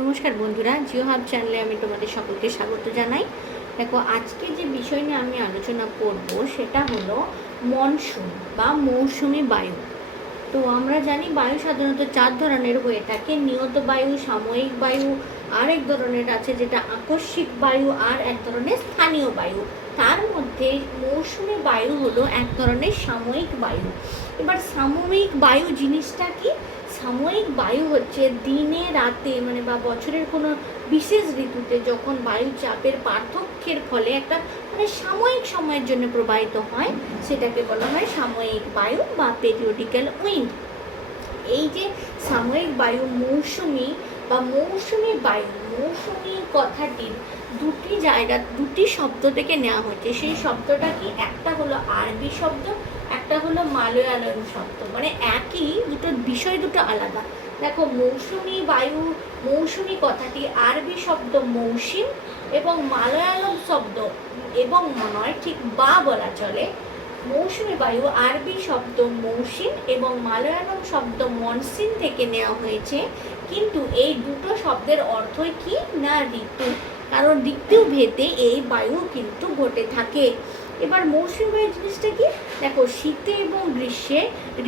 নমস্কার বন্ধুরা, জিও হাব চ্যানেলে আমি তোমাদের সকলকে স্বাগত জানাই। দেখো, আজকে যে বিষয় নিয়ে আমি আলোচনা করব সেটা হলো মনসুন বা মৌসুমি বায়ু। তো আমরা জানি বায়ু সাধারণত চার ধরনের হয়ে থাকে, নিয়ত বায়ু, সাময়িক বায়ু আর এক ধরনের আছে যেটা আকস্মিক বায়ু আর এক ধরনের স্থানীয় বায়ু। তার মধ্যে মৌসুমি বায়ু হলো এক ধরনের সাময়িক বায়ু। এবার সাময়িক বায়ু জিনিসটা কি? সাময়িক বায়ু হচ্ছে দিনে, রাতে মানে বা বছরের কোনো বিশেষ ঋতুতে যখন বায়ু চাপের পার্থক্যের ফলে একটা মানে সাময়িক সময়ের জন্য প্রবাহিত হয়, সেটাকে বলা হয় সাময়িক বায়ু বা পেরিওডিক্যাল উইন্ড এই যে সাময়িক বায়ু, মৌসুমি বা মৌসুমি বায়ু, মৌসুমি কথাটির দুটি জায়গা, দুটি শব্দ থেকে নেওয়া হয়েছে। সেই শব্দটা কি? একটা হলো আরবি শব্দ একটা হলো মালয়ালম শব্দ। মানে একই দুটো বিষয় দুটো আলাদা। দেখো, মৌসুমি বায়ু, মৌসুমি কথাটি আরবি শব্দ মৌসিম এবং মালয়ালম শব্দ এবং নয় ঠিক বা বলা চলে। মৌসুমি বায়ু আরবি শব্দ মৌসিন এবং মালয়ালম শব্দ মনসিন থেকে নেওয়া হয়েছে। কিন্তু এই দুটো শব্দের অর্থই কি না ঋতু? কারণ ঋতু ভেদে এই বায়ু কিন্তু ঘটে থাকে। এবার মৌসুমি বায়ু জিনিসটা কি? দেখো, শীতে এবং গ্রীষ্মে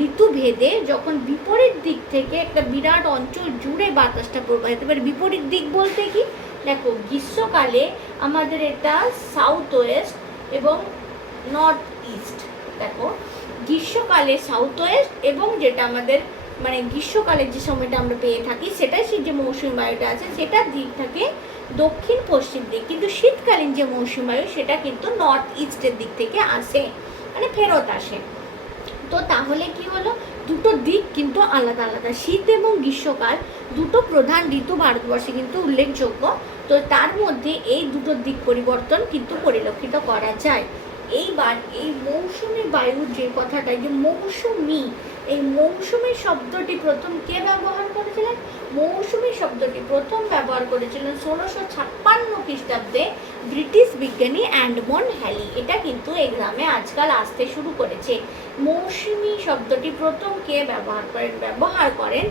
ঋতু ভেদে যখন বিপরীত দিক থেকে একটা বিরাট অঞ্চল জুড়ে বাতাসটা প্রবাহিত এবার বিপরীত দিক বলতে কি? দেখো, গ্রীষ্মকালে আমাদের এটা সাউথ ওয়েস্ট এবং নর্থ ইস্ট দেখো। গ্রীষ্মকালে সাউথ ওয়েস্ট এবং যেটা আমাদের মানে গ্রীষ্মকালের যে সময়টা আমরা পেয়ে থাকি, সেটাই সেই যে মৌসুমি বায়ুটা আছে, সেটার দিক থাকে দক্ষিণ পশ্চিম দিক, কিন্তু শীতকালীন যে মৌসুমি বায়ু সেটা কিন্তু নর্থ ইস্টের দিক থেকে আসে মানে ফেরত আসে। তো তাহলে কি হলো? দুটো দিক কিন্তু আলাদা আলাদা। শীত এবং গ্রীষ্মকাল দুটো প্রধান ঋতু ভারতবর্ষে কিন্তু উল্লেখযোগ্য। তো তার মধ্যে এই দুটো দিক পরিবর্তন কিন্তু পরিলক্ষিত করা যায়। এইবার এই মৌসুমি বায়ুর যে কথাটা যে মৌসুমি এই মৌসুমি শব্দটি প্রথম কে ব্যবহার করেছিলেন? মৌসুমি শব্দটি প্রথম ব্যবহার করেছিলেন ষোলোশো ছাপ্পান্ন খ্রিস্টাব্দে ব্রিটিশ বিজ্ঞানী অ্যান্ডমন হ্যালি। এটা কিন্তু এক্সামে আজকাল আসতে শুরু করেছে। মৌসুমি শব্দটি প্রথম কে ব্যবহার করেন ব্যবহার করেন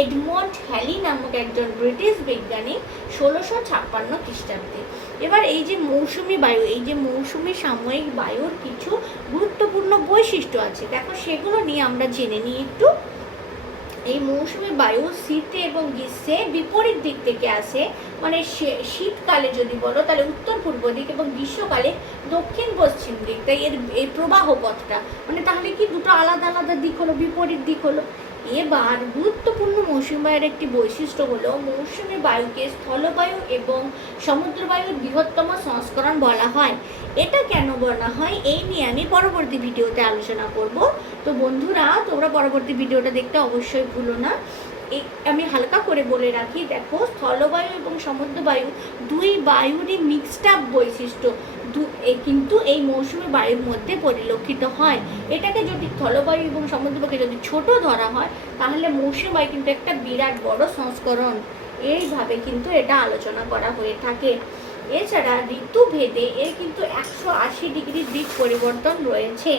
এডমন্ড হ্যালি নামক একজন ব্রিটিশ বিজ্ঞানী ষোলোশো ছাপ্পান্ন খ্রিস্টাব্দে। এবার এই যে মৌসুমি বায়ু, এই যে মৌসুমি সাময়িক বায়ুর কিছু গুরুত্বপূর্ণ বৈশিষ্ট্য আছে, দেখো সেগুলো নিয়ে আমরা জেনে নিই একটু। এই মৌসুমি বায়ু শীতে এবং গ্রীষ্মে বিপরীত দিক থেকে আসে। মানে শীতকালে যদি বলো, তাহলে উত্তর পূর্ব দিক এবং গ্রীষ্মকালে দক্ষিণ পশ্চিম দিক। তাই এর এই প্রবাহ পথটা মানে তাহলে কি দুটো আলাদা আলাদা দিক হলো, বিপরীত দিক হলো? এবার গুরুত্বপূর্ণ মৌসুমি বায়ুর একটি বৈশিষ্ট্য হলো, মৌসুমি বায়ুকে স্থলবায়ু এবং সমুদ্রবায়ুর বৃহত্তম সংস্করণ বলা হয়। এটা কেন বলা হয় এই নিয়ে আমি পরবর্তী ভিডিওতে আলোচনা করব। তো বন্ধুরা, তোমরা পরবর্তী ভিডিওটা দেখতে অবশ্যই ভুলো না। আমি হালকা করে বলে রাখি, দেখো, স্থলবায়ু এবং সমুদ্র বায়ু দুই বায়ুরই মিক্সড আপ বৈশিষ্ট্য। কিন্তু এই মৌসুমি বায়ুর মধ্যে পরিলক্ষিত হয়। এটাকে যদি স্থলবায়ু এবং সমুদ্রবায়ুকে যদি ছোট ধরা হয়, তাহলে মৌসুমি বায়ু কিন্তু একটা বিরাট বড় সংস্করণ। এইভাবে কিন্তু এটা আলোচনা করা হয়ে থাকে। এছাড়া ঋতু ভেদে এর কিন্তু একশো আশি ডিগ্রি দিক পরিবর্তন রয়েছে।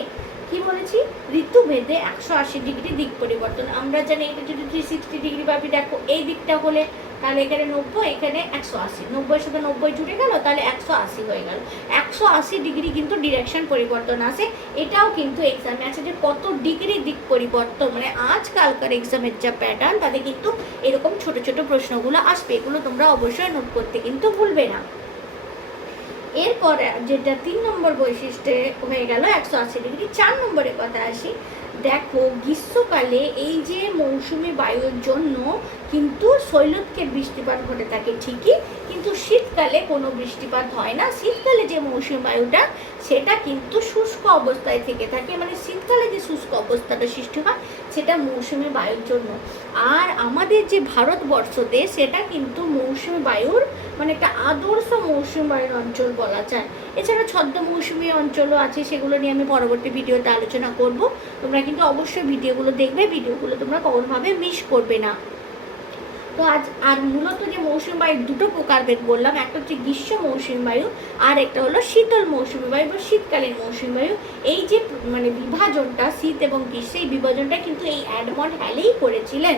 কি বলেছি? ঋতু ভেদে একশো আশি ডিগ্রি দিক পরিবর্তন। আমরা জানি এটা যদি থ্রি সিক্সটি ডিগ্রি ভাবি দেখো এই দিকটা হলে তাহলে এখানে নব্বই, এখানে একশো আশি। নব্বই সাথে নব্বই জুড়ে গেল, তাহলে একশো আশি হয়ে গেল। একশো আশি ডিগ্রি কিন্তু ডিরেকশন পরিবর্তন আসে এটাও কিন্তু এক্সামে আছে যে কত ডিগ্রি দিক পরিবর্তন। মানে আজকালকার এক্সামের যা প্যাটার্ন তাতে কিন্তু এরকম ছোট ছোট প্রশ্নগুলো আসবে। এগুলো তোমরা অবশ্যই নোট করতে কিন্তু ভুলবে না। এরপর যেটা তিন নম্বর বৈশিষ্ট্যে হয়ে গেল একশো আশি ডিগ্রি, চার নম্বরের কথা আসি। দেখো, গ্রীষ্মকালে এই যে মৌসুমি বায়ুর জন্য কিন্তু শৈলক্ষের বৃষ্টিপাত ঘটে থাকে ঠিকই, কিন্তু শীতকালে কোনো বৃষ্টিপাত হয় না। শীতকালে যে মৌসুমি বায়ুটা, সেটা কিন্তু শুষ্ক অবস্থায় থেকে থাকে। মানে শীতকালে যে শুষ্ক অবস্থাটা সৃষ্টি হয়, সেটা মৌসুমি বায়ুর জন্য। আর আমাদের যে ভারতবর্ষ দেশ সেটা কিন্তু মৌসুমি বায়ুর মানে একটা আদর্শ মৌসুমি বায়ুর অঞ্চল বলা যায়। এছাড়া ছদ্ম মৌসুমি অঞ্চলও আছে, সেগুলো নিয়ে আমি পরবর্তী ভিডিওতে আলোচনা করব। তোমরা কিন্তু অবশ্যই ভিডিওগুলো দেখবে, ভিডিওগুলো তোমরা কোনোভাবে মিস করবে না। তো আজ আর মূলত যে মৌসুমি বায়ুর দুটো প্রকারভেদ বললাম একটা হচ্ছে গ্রীষ্ম মৌসুমি বায়ু আর একটা হলো শীতল মৌসুমি বায়ু বা শীতকালীন মৌসুমি বায়ু এই যে মানে বিভাজনটা শীত এবং গ্রীষ্ম, এই বিভাজনটা কিন্তু এই অ্যাডমন্ড হ্যালেই করেছিলেন।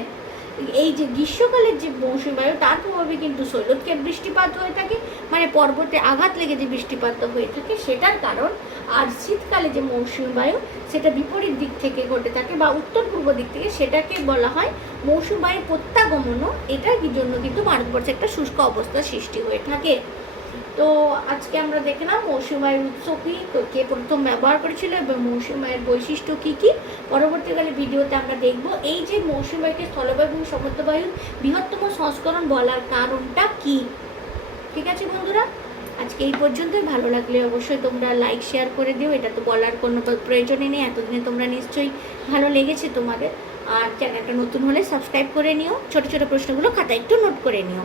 এই যে গ্রীষ্মকালের যে মৌসুমী বায়ু, তার প্রভাবে কিন্তু শৈলতকে বৃষ্টিপাত হয়ে থাকে। মানে পর্বতে আঘাত লেগে যে বৃষ্টিপাত হয়ে থাকে, সেটার কারণ আর শীতকালে যে মৌসুমী বায়ু, সেটা বিপরীত দিক থেকে ঘটে থাকে বা উত্তর পূর্ব দিক থেকে সেটাকে বলা হয় মৌসুমী বায়ুর প্রত্যাগমনও। এটার জন্য কিন্তু ভারতবর্ষে একটা শুষ্ক অবস্থার সৃষ্টি হয়ে থাকে। তো আজকে আমরা দেখলাম মৌসুমী বায়ুর উৎস কী, কে প্রথম ব্যবহার করেছিল এবং মৌসুমী বায়ুর বৈশিষ্ট্য কী কী। পরবর্তীকালে ভিডিওতে আমরা দেখব এই যে মৌসুমী বায়ুকে স্থলবায়ু এবং সমুদ্রবায়ুর বৃহত্তম সংস্করণ বলার কারণটা কি? ঠিক আছে বন্ধুরা? আজকে এই পর্যন্তই। ভালো লাগলে অবশ্যই তোমরা লাইক শেয়ার করে দিও। এটা তো বলার কোনো প্রয়োজনই নেই। এতদিনে তোমরা নিশ্চয়ই ভালো লেগেছে তোমাদের। আর চ্যানেলটা নতুন হলে সাবস্ক্রাইব করে নিও। ছোট ছোট প্রশ্নগুলো খাতায় একটু নোট করে নিও।